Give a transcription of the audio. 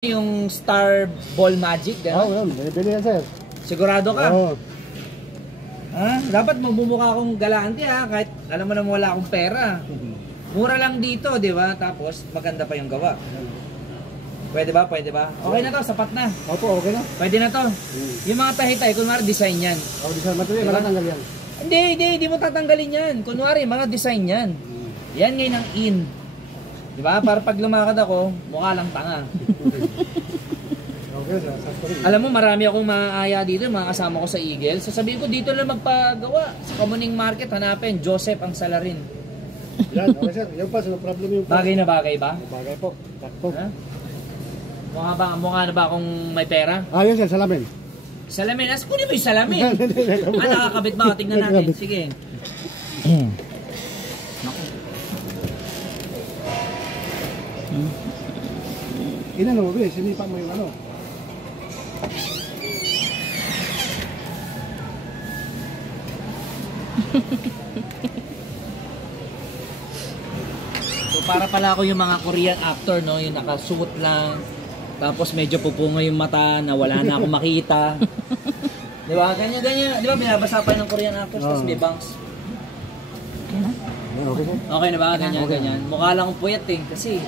Yung Star Ball Magic, gano'n? Oo, bili yan, sir. Sigurado ka? Oo. Dapat magbumukha akong galante kahit alam mo naman wala akong pera. Mura lang dito, di ba? Tapos maganda pa yung gawa. Pwede ba? Pwede ba? Okay na to, sapat na. Opo, okay na. Pwede na to. Yung mga tahitay, kunwari design yan. Oo, design material, diba? Matatanggal yan. Hindi mo tatanggalin yan. Kunwari, mga design yan. Yan ngayon ang in. Di ba? Para pag lumakad ako, mukha lang tanga. Okay, sir. Alam mo, marami akong maaaya dito, mga kasama ko sa Eagle. Sasabihin ko, dito lang magpagawa. Sa Kamuning Market, hanapin, Joseph ang salarin. Yan, okay, sir. Yung pa, no problem yung pa. Bagay na bagay ba? Bagay po. Takpo. Mukha na ba akong may pera? Yun, sir. Salamin. Salamin? Kunin mo yung salamin. Nakakabit ba? Tingnan natin. Sige. Inano mo, bilis. Sinipa mo yung ano. So para pala ako yung mga Korean actor, no? Yung nakasuot lang. Tapos medyo pupunga yung mata na wala na akong makita. Di ba? Ganyan. Di ba binabasa pa ng Korean actors tapos may bangs. Okay, sir. Okay na ba? Ganyan. Mukha lang akong puyat kasi